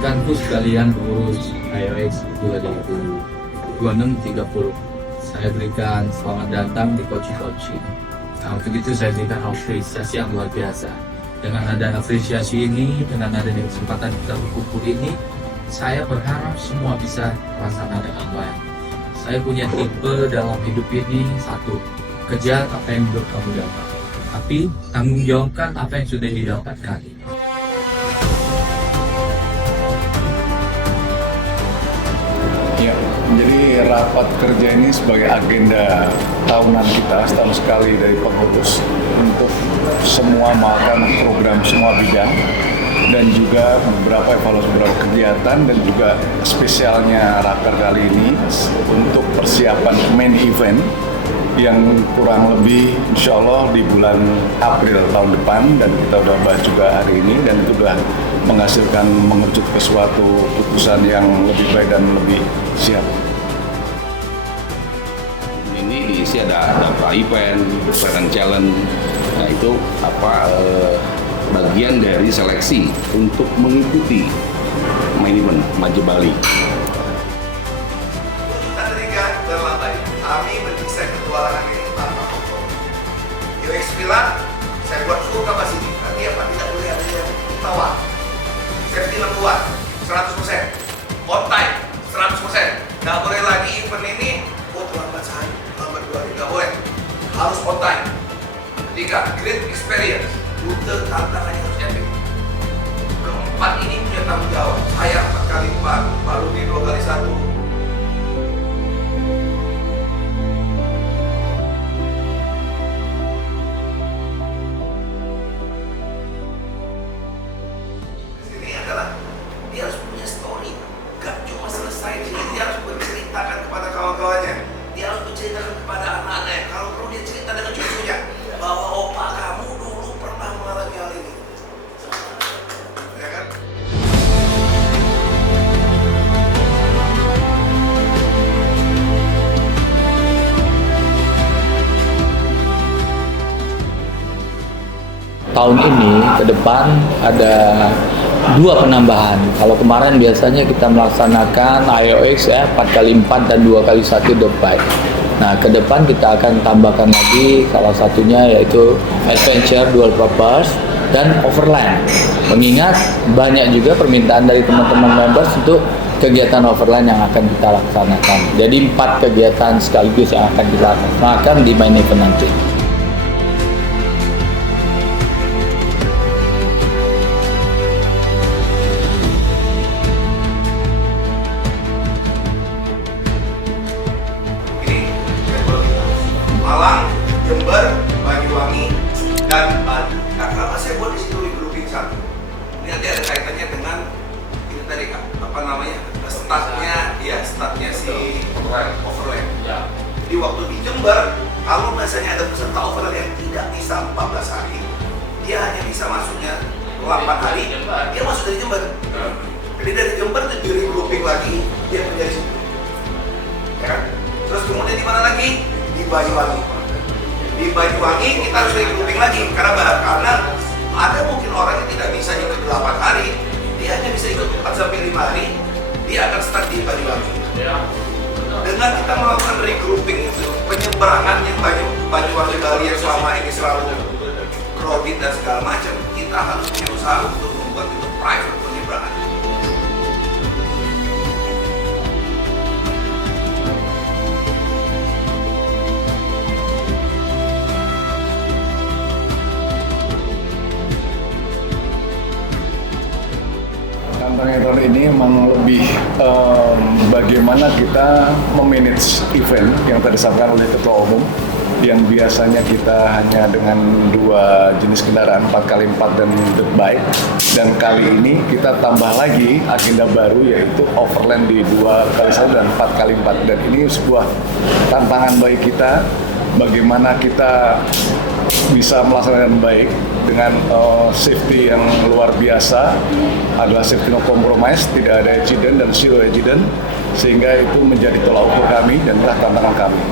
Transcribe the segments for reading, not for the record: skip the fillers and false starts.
rekan-rekanku sekalian pengurus iOX 2026-30. Saya berikan selamat datang di Koci. Nah, untuk itu saya berikan apresiasi yang luar biasa. Dengan ada apresiasi ini, dengan adanya kesempatan kita berkumpul ini, saya berharap semua bisa terlaksana dengan baik. Saya punya tipe dalam hidup ini, satu, kejar apa yang belum kamu dapat, tapi tanggung jawabkan apa yang sudah didapatkan. Ya, jadi rapat kerja ini sebagai agenda tahunan kita setahun sekali dari pengurus untuk semua makan program semua bidang dan juga beberapa evaluasi kegiatan dan juga spesialnya raker kali ini untuk persiapan main event yang kurang lebih insya Allah di bulan April tahun depan, dan kita udah bahas juga hari ini dan itu udah menghasilkan mengerucut ke suatu putusan yang lebih baik dan lebih siap. Ini diisi ada pra-event, event challenge. Nah itu bagian dari seleksi untuk mengikuti main event Maju Bali. Kami mendesain petualangan ini tanpa kompromi. UX bilang, saya buat full capacity, nanti apa tidak boleh ada yang tawar. Saya bilang buat 100%, on time 100%. Nggak boleh lagi event ini, terlambat sehari, terlambat 2 hari, nggak boleh. Harus on time. Ketiga, great experience, rute tantangan yang harus epic. Keempat ini punya tanggung jawab. Saya 4x4, Pak Rudi 2x1. Dia harus punya story, gak cuma selesai di sini, dia harus berceritakan kepada kawan-kawannya, dia harus berceritakan kepada anak-anaknya, kalau perlu dia cerita dengan cucunya bahwa opa kamu dulu pernah mengalami hal ini, ya kan? Tahun ini ke depan ada 2 penambahan. Kalau kemarin biasanya kita melaksanakan iOX 4x4 dan 2x1 dirt bike. Nah, ke depan kita akan tambahkan lagi salah satunya yaitu adventure dual purpose dan overland. Mengingat banyak juga permintaan dari teman-teman members untuk kegiatan overland yang akan kita laksanakan. Jadi 4 kegiatan sekaligus yang akan kita laksanakan di main event nanti. Malang, Jember, Banyuwangi, dan Bali. Nah, kenapa saya buat di situ di grouping satu? Ini nanti ada kaitannya dengan ini tadi Kak, startnya si overland. Ya. Jadi waktu di Jember, kalau biasanya ada peserta overland yang tidak bisa 14 hari, dia hanya bisa masuknya 8 hari, dia masuk dari Jember. Jadi dari Jember itu di grouping lagi, dia menjadi situ. Ya kan? Terus kemudian di mana lagi? Di Banyuwangi. Di Banyuwangi kita harus grouping lagi karena ada mungkin orang yang tidak bisa ikut 8 hari, dia hanya bisa ikut 4-5 hari, dia akan start di Banyuwangi. Dengan kita melakukan regrouping itu, penyeberangan yang Banyuwangi Bali yang selama ini selalu crowded dan segala macam, kita harus punya usaha untuk membuat itu private penyeberangan. Tantangan tahun ini memang lebih bagaimana kita memanage event yang tadi disampaikan oleh Ketua Umum, yang biasanya kita hanya dengan 2 jenis kendaraan 4x4 dan dirt bike, dan kali ini kita tambah lagi agenda baru yaitu overland di 2x1 dan 4x4, dan ini sebuah tantangan bagi kita bagaimana kita bisa melaksanakan baik dengan safety yang luar biasa, adalah safety no compromise, tidak ada accident dan zero accident, sehingga itu menjadi tolak ukur kami dan adalah tantangan kami.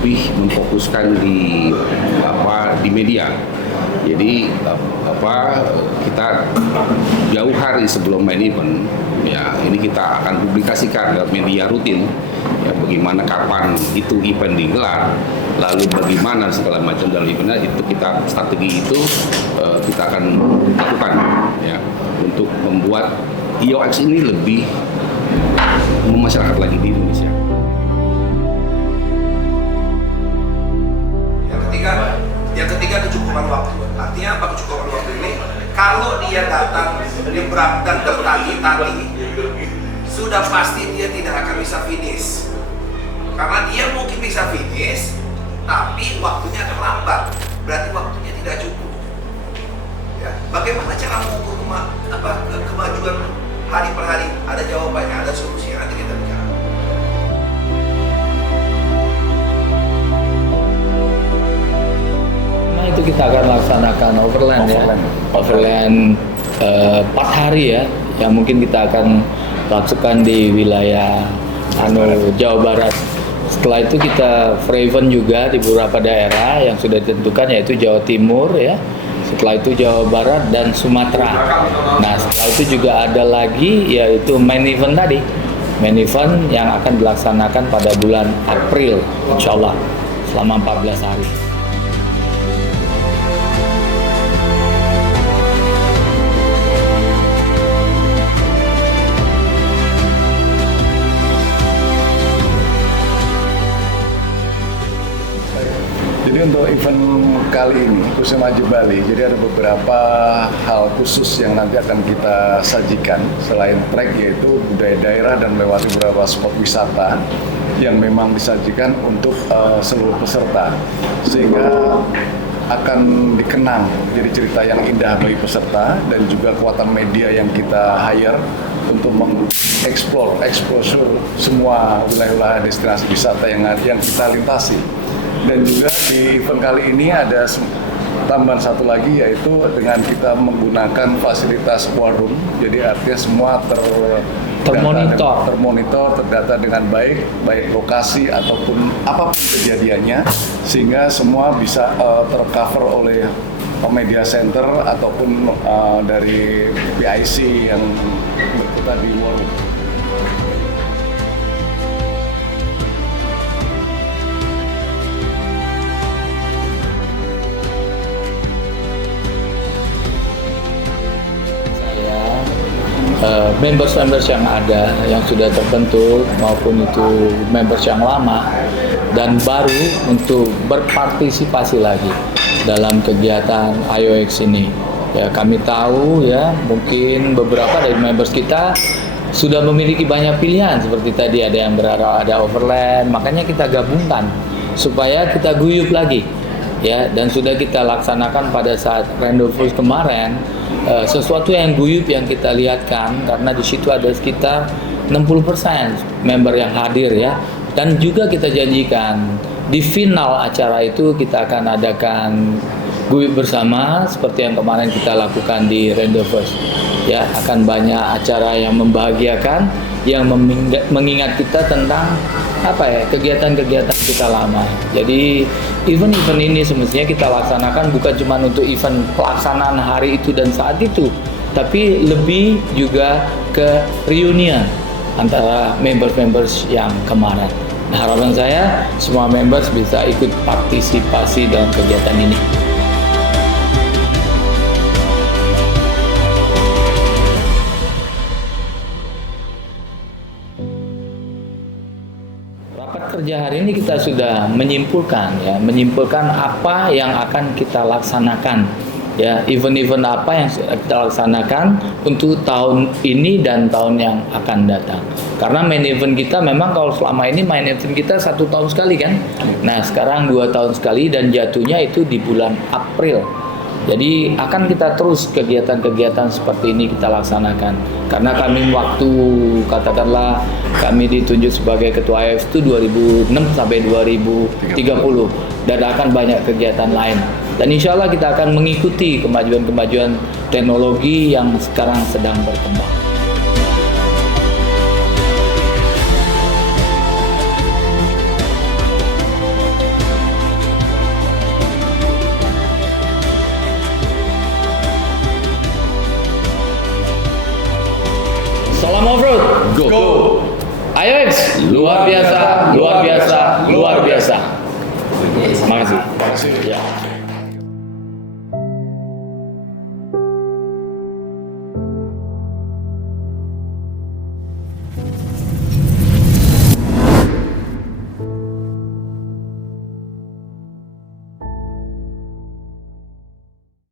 lebih memfokuskan di media. Jadi kita jauh hari sebelum main event, ya ini kita akan publikasikan lewat media rutin, ya bagaimana kapan itu event digelar, lalu bagaimana segala macam dalam eventnya, itu kita strategi itu kita akan lakukan ya untuk membuat IOX ini lebih memasyarakat lagi di Indonesia. Yang ketiga kecukupan waktu. Artinya apa kecukupan waktu ini? Kalau dia datang nyebrang dan tertati-tati, sudah pasti dia tidak akan bisa finish. Karena dia mungkin bisa finish, tapi waktunya akan lambat. Berarti waktunya tidak cukup. Ya. Bagaimana cara mengukur kemajuan hari per hari? Ada jawabannya, ada solusinya. Nanti kita bicara. Itu kita akan laksanakan overland ya, overland 4 hari ya, yang mungkin kita akan lakukan di wilayah Jawa Barat. Setelah itu kita free event juga di beberapa daerah yang sudah ditentukan, yaitu Jawa Timur ya, setelah itu Jawa Barat dan Sumatera. Nah setelah itu juga ada lagi yaitu main event tadi, main event yang akan dilaksanakan pada bulan April insya Allah selama 14 hari. Jadi untuk event kali ini, khususnya Maju Bali, jadi ada beberapa hal khusus yang nanti akan kita sajikan selain trek, yaitu budaya daerah dan melewati beberapa spot wisata yang memang disajikan untuk seluruh peserta, sehingga akan dikenang jadi cerita yang indah bagi peserta dan juga kekuatan media yang kita hire untuk mengeksplor semua wilayah-wilayah destinasi wisata yang kita lintasi. Dan juga di event kali ini ada tambahan satu lagi, yaitu termonitor dengan kita menggunakan fasilitas war room. Jadi artinya semua termonitor, terdata dengan baik lokasi ataupun apapun kejadiannya, sehingga semua bisa tercover oleh media center ataupun dari PIC yang berputar di war room. Members yang ada, yang sudah terbentuk maupun itu members yang lama dan baru untuk berpartisipasi lagi dalam kegiatan IOX ini. Ya, kami tahu ya mungkin beberapa dari members kita sudah memiliki banyak pilihan, seperti tadi ada yang berharap ada overland, makanya kita gabungkan supaya kita guyup lagi. Ya, dan sudah kita laksanakan pada saat rendezvous kemarin, sesuatu yang guyup yang kita lihatkan, karena di situ ada sekitar 60% member yang hadir ya, dan juga kita janjikan di final acara itu kita akan adakan guyup bersama seperti yang kemarin kita lakukan di rendezvous ya, akan banyak acara yang membahagiakan, yang mengingat kita tentang kegiatan-kegiatan kita lama. Jadi event-event ini semestinya kita laksanakan bukan cuma untuk event pelaksanaan hari itu dan saat itu, tapi lebih juga ke reunion antara members-members yang kemarin. Nah, harapan saya semua members bisa ikut partisipasi dalam kegiatan ini. Kerja hari ini kita sudah menyimpulkan apa yang akan kita laksanakan ya, event-event apa yang kita laksanakan untuk tahun ini dan tahun yang akan datang. Karena main event kita memang kalau selama ini main event kita 1 tahun sekali kan. Nah sekarang 2 tahun sekali dan jatuhnya itu di bulan April. Jadi akan kita terus kegiatan-kegiatan seperti ini kita laksanakan. Karena kami waktu katakanlah kami ditunjuk sebagai ketua AIOX itu 2006 sampai 2030 dan akan banyak kegiatan lain. Dan insya Allah kita akan mengikuti kemajuan-kemajuan teknologi yang sekarang sedang berkembang. Ayo X, luar biasa, luar biasa, luar biasa. Terima kasih. Terima kasih. Ya.